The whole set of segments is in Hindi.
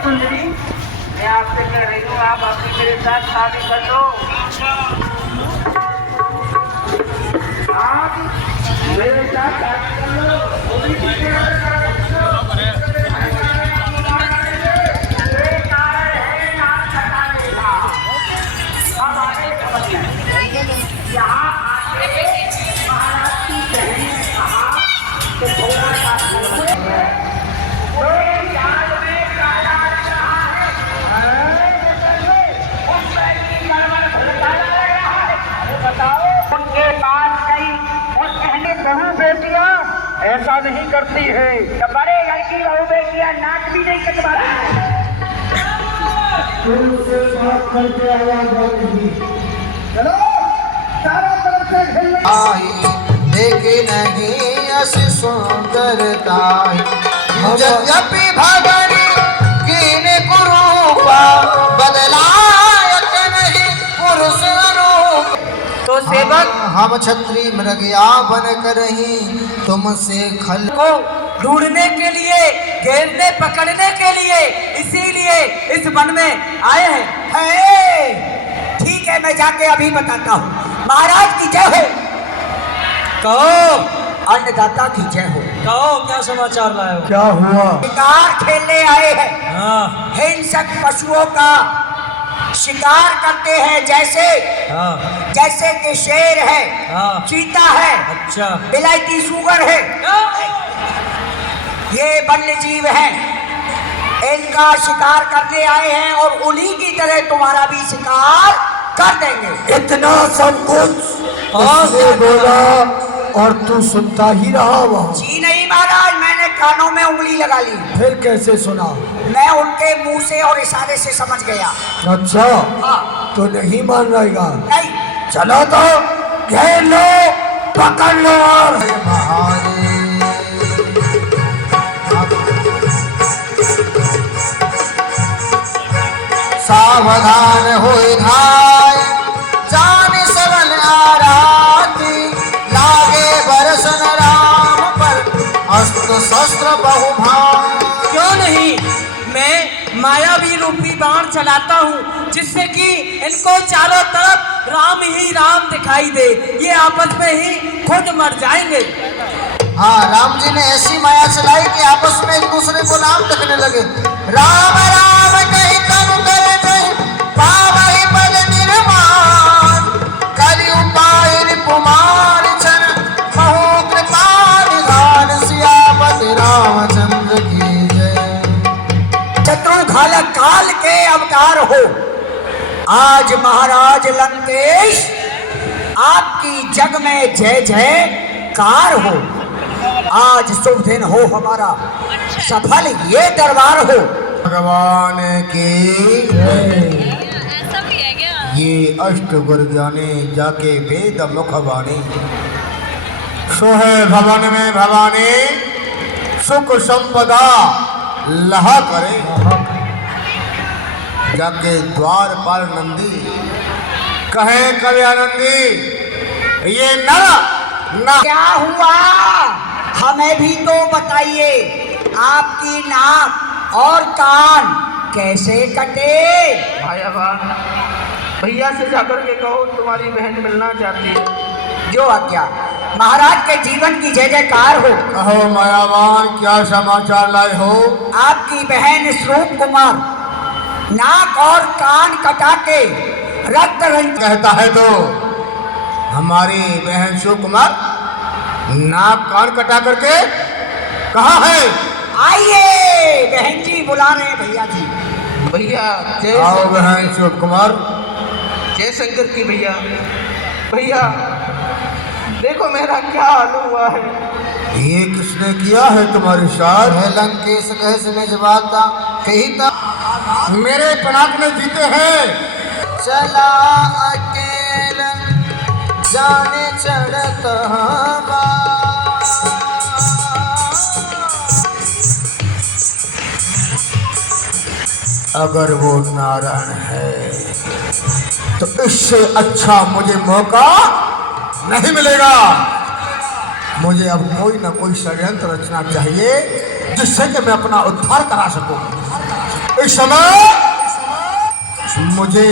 सुंदरी, मैं आपसे कह रही हूँ, आप अपनी मेरे साथ शादी कर लो। आप मेरे साथ शादी कर लो। यहाँ आके महाराज की बहन ने कहा कि थोड़ा सा उनके पास गई और कहने बहू बेटियां ऐसा नहीं करती है। बड़े लड़की बहू बेटियां नाक भी नहीं कटवाती। चलो सारा तरफ से लेकिन नहीं ऐसी सुंदरता यद्यपि भगनी कीन कुरूपा बदलायक नहीं पुरुष रूप। तो सेवक हम छत्री मृगया बन कर ही तुमसे खल को ढूंढने के लिए, घेरने पकड़ने के लिए, इसीलिए इस वन में आए हैं। ठीक है, मैं जाके अभी बताता हूँ। महाराज की जय हो। कहो अन्नदाता की जय हो। कहो क्या समाचार लाए हो? क्या हुआ? शिकार खेलने आए हैं। हाँ हिंसक पशुओं का शिकार करते हैं, जैसे हाँ जैसे कि शेर है, हाँ। चीता है, अच्छा बिलायती सुगर है, ये वन्य जीव हैं। इनका शिकार करने आए हैं और उन्हीं की तरह तुम्हारा भी शिकार कर देंगे। इतना सब कुछ उसने बोला और तू सुनता ही रहा वहाँ? जी नहीं महाराज, मैंने कानों में उंगली लगा ली। फिर कैसे सुना? मैं उनके मुंह से और इशारे से समझ गया। अच्छा हाँ। तो नहीं मान रहेगा? नहीं। चलो तो घेर लो, पकड़ लो। और सावधान हो धाय जान सबल आराती लागे बरसन राम पर अस्त्र शस्त्र बहुभान। क्यों नहीं, मैं मायावी रूपी बाण चलाता हूँ जिससे कि इनको चारों तरफ राम ही राम दिखाई दे, ये आपस में ही खुद मर जाएंगे। हाँ, राम जी ने ऐसी माया चलाई कि आपस में एक दूसरे को नाम लिखने लगे। राम राम कही तनु कर नहीं पावहि पद निर्माण कलि उपाय रिपुमान छन महु कृपा निधान सियापति रामचंद्र की जय। शत्रुघ्न काल के अवतार हो, आज महाराज लंकेश आपकी जग में जय जयकार हो। आज शुभ दिन हो हमारा, सफल ये दरबार हो। भगवान की ऐसा भी है क्या? ये अष्ट गुर जाने जाके वेद मुख वाणी सोहे भवन में भवानी सुख संपदा लहा करे जाके द्वार पाल नंदी कहे कल्यानंदी ये नर ना क्या हुआ हमें भी तो बताइए। आपकी नाक और कान कैसे कटे? भैया से जाकर के कहो तुम्हारी बहन मिलना चाहती है। जो आज्ञा। महाराज के जीवन की जय जयकार हो। कहो मायावान क्या समाचार लाए हो? आपकी बहन स्वरूप कुमार नाक और कान कटा के रक्त रंग कहता है तो हमारी बहन शिव कुमार नाक कान कटा करके कहाँ है? आइए, बहन जी बुला रहे हैं भैया जी। भैया आओ बहन शिव कुमार। जय शंकर की भैया। भैया देखो मेरा क्या हाल हुआ है। ये किसने किया है तुम्हारे साथ? लंकेश कहे से जवाब था कही था मेरे पनाक में जीते हैं। चला अकेला जाने चढ़त हवा अगर वो नारायण है तो इससे अच्छा मुझे मौका नहीं मिलेगा। मुझे अब कोई ना कोई षड्यंत्र रचना चाहिए जिससे कि मैं अपना उद्धार करा सकूं। इस समय मुझे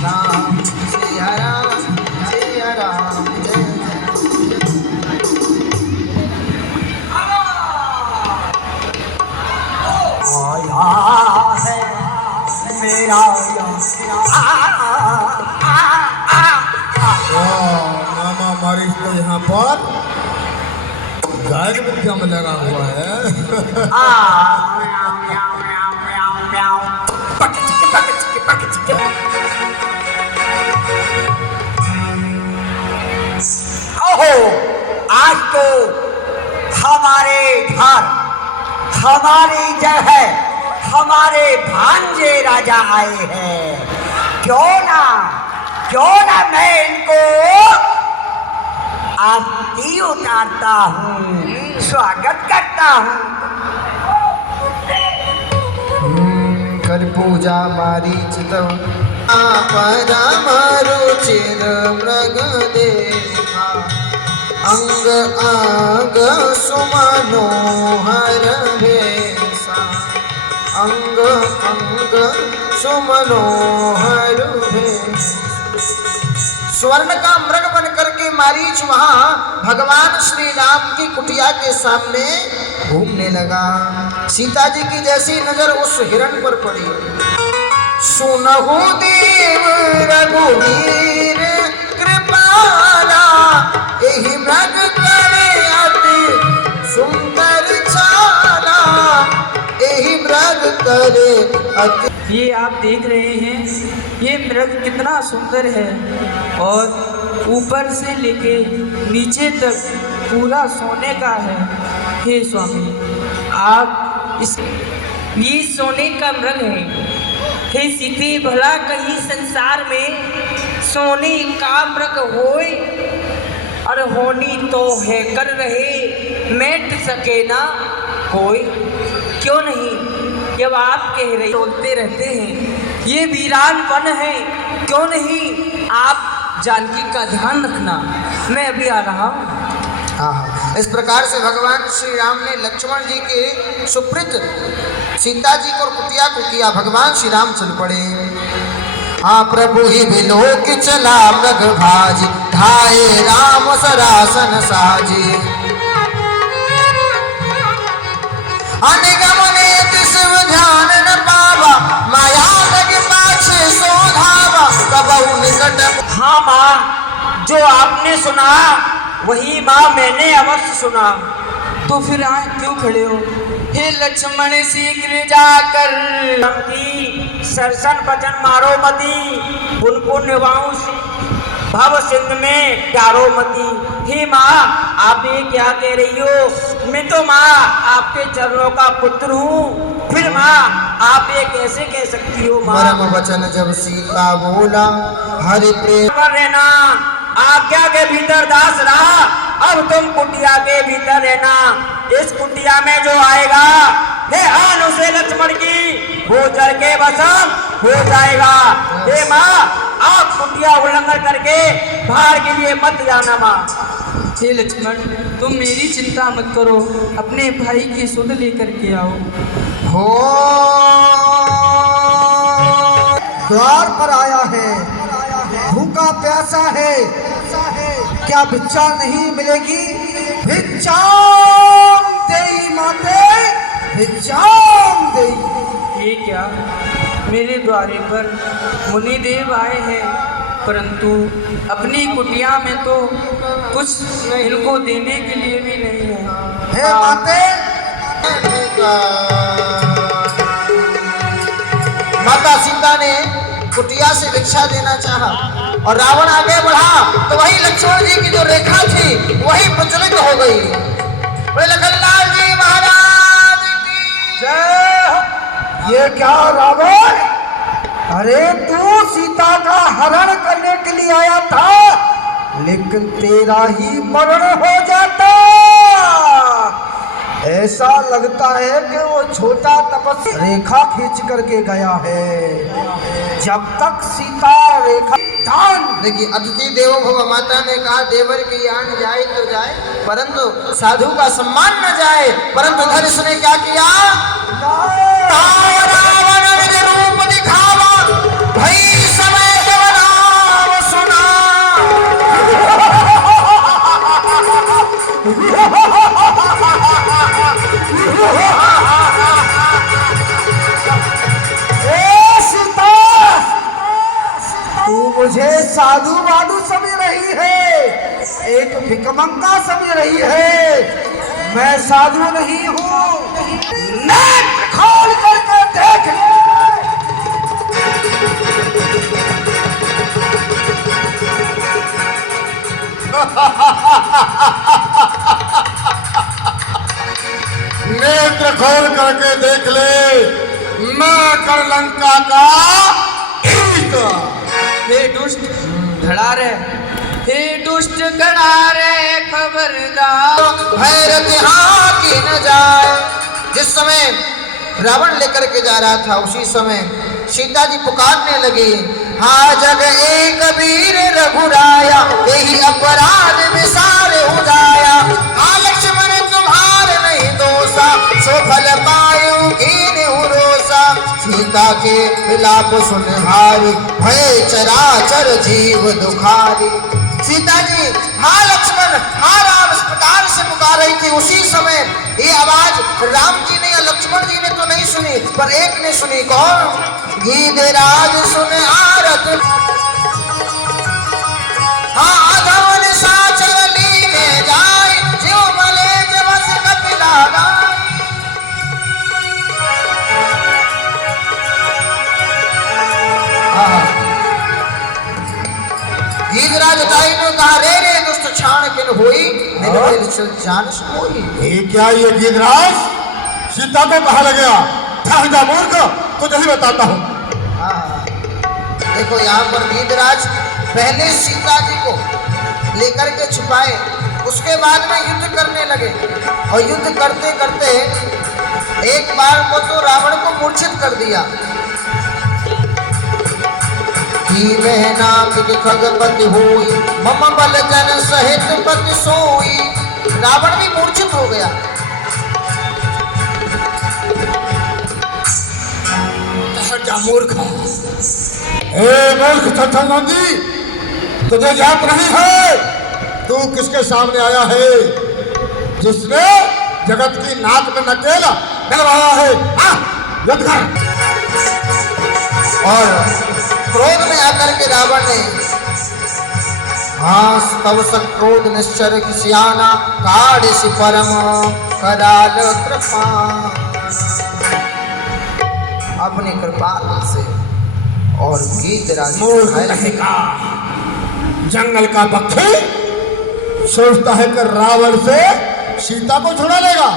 राम सिया राम सिया राम जय आया है मेरा मामा मारिश तो यहाँ पर गाय में जम लगा हुआ है। ओहो, आज तो हमारे घर हमारी जगह हमारे भांजे राजा आए हैं। क्यों ना मैं इनको आरती उतारता हूँ, स्वागत करता हूँ। कर पूजा मारी चितव रुचिर मृग देखा अंग अंग सुमनोहर भेसा अंग अंग सुमनोहर भेसा। स्वर्ण का मृग बन करके मारीच वहां भगवान श्री राम की कुटिया के सामने घूमने लगा। सीता जी की जैसी नजर उस हिरण पर पड़ी। सुनहु देव रघुवीर कृपाला यही मृग करे अति सुंदर चाला यही मृग करे अति। ये आप देख रहे हैं, ये मृग कितना सुंदर है और ऊपर से लेके नीचे तक पूरा सोने का है। हे स्वामी, आप इस ये सोने का मृग है। हे सीते, भला कहीं संसार में सोने का मृग होए और होनी तो है कर रहे मैट सके ना कोई। क्यों नहीं, जब आप कह रहे बोलते रहते हैं ये वीरान वन है, क्यों नहीं आप जानकी का ध्यान रखना, मैं अभी आ रहा हूँ। हाँ, इस प्रकार से भगवान श्री राम ने लक्ष्मण जी के सुप्रीत सीता जी को कुटिया को किया। भगवान श्री राम चल पड़े। हाँ, प्रभु ही विलोक चला मृग भाजी धाये राम सरासन साजी अनिगमने शिव ध्यान न पावा माया लग पाछे सोधावा कबहु निकट। हाँ माँ, जो आपने सुना वही माँ मैंने अवश्य सुना। तो फिर आए क्यों खड़े हो? हे लक्ष्मण शीघ्र जाकर की सरसन बचन मारो मती पुन पुन भव सिंध में प्यारो मती। हे माँ, आप ये क्या कह रही हो? मैं तो माँ आपके चरणों का पुत्र हूँ, फिर माँ आप ये कैसे कह सकती हो? माँ परम वचन जब सीता बोला हरि प्रेम पर रहना, आज्ञा के भीतर दास रहा, अब तुम कुटिया के भीतर रहना। इस कुटिया में जो आएगा हे आन उसे लक्ष्मण की वो जल के भस्म हो जाएगा। हे माँ, आप कुटिया उल्लंघन करके बाहर के लिए मत जाना। माँ, हे लक्ष्मण, तुम मेरी चिंता मत करो, अपने भाई की सुध लेकर के आओ। हो द्वार पर आया है, भूखा प्यासा है, क्या भिक्षा नहीं मिलेगी? भिक्षाम देई माते भिक्षाम देई। ये क्या, मेरे द्वारे पर मुनि देव आए हैं, परंतु अपनी कुटिया में तो कुछ इनको देने के लिए भी नहीं है। हे माते, माता सीता ने कुटिया से भिक्षा देना चाहा और रावण आगे बढ़ा तो वही लक्ष्मण जी की जो रेखा थी वही प्रचलित हो गई। लखनलाल जी महाराज की जय। ये क्या रावण, अरे तू सीता का हरण करने के लिए आया था, लेकिन तेरा ही मरण हो जाता। ऐसा लगता है कि वो छोटा तपस रेखा खींच करके गया है। जब तक सीता रेखा देखिए, अतिथि देवो भव माता ने कहा देवर की आन जाए तो जाए, परंतु साधु का सम्मान न जाए। परंतु धनुष ने क्या किया? रावण निज रूप दिखावा, भई समय जब नाम सुना। तू मुझे साधु वाधु समझ रही है, एक भिकमंगा समझ रही है। मैं साधु नहीं हूँ। नेत्र खोल करके देख ले। नेत्र खोल करके देख ले, मैं कर लंका का ईट। हे दुष्ट खड़ा रे, हे दुष्ट खड़ा रे, खबरदार भैरव यहाँ की न जाए। जिस समय रावण लेकर के जा रहा था, उसी समय सीता जी पुकारने लगी, हाँ जग एक वीर रघुराया, यही अपराध विसार हो जाया। हाँ लक्ष्मण तुम्हारे नहीं दोषा, सो फल पायो कीन उरोसा। सीता के विलाप सुनहारी, भय चराचर जीव दुखारी। सीता जी हाँ लक्ष्मण हाँ राम इस प्रकार से पुकार रही थी। उसी समय ये आवाज राम जी ने या लक्ष्मण जी ने तो नहीं सुनी, पर एक ने सुनी। कौन? गीधराज सुन आरत, हाँ अधवन साचर लीने जाय, ज्यों मले जबस कपिला गाय। गीधराज दाई ने कहा, रे रे दुष्ट छाण किन होई, निर्भय जान सोई। ये क्या ये गीधराज सीता को कहाँ लग गया? था मूर्ख, तुझे ही बताता हूँ। देखो यहाँ पर गीधराज पहले सीता जी को लेकर के छुपाए, उसके बाद में युद्ध करने लगे। और युद्ध करते करते एक बार को तो रावण को मूर्छित कर दिया। नाम खगपति होई, मम बल जन सहित पति सोई। रावण भी मूर्छित हो गया। मूर्ख, ए मूर्ख छठनंदी, तुझे ज्ञात नहीं है तू किसके सामने आया है? जिसने जगत की नाक में नकेला डलवाया है। युद्ध कर। और क्रोध में आकर के रावण ने हाँ तब स क्रोध निश्चर सियाना, काढ़ परम कराल कृपा। अपनी कृपा से और गीधराज जंगल का पक्षी सोचता है कि रावण से सीता को छुड़ा लेगा।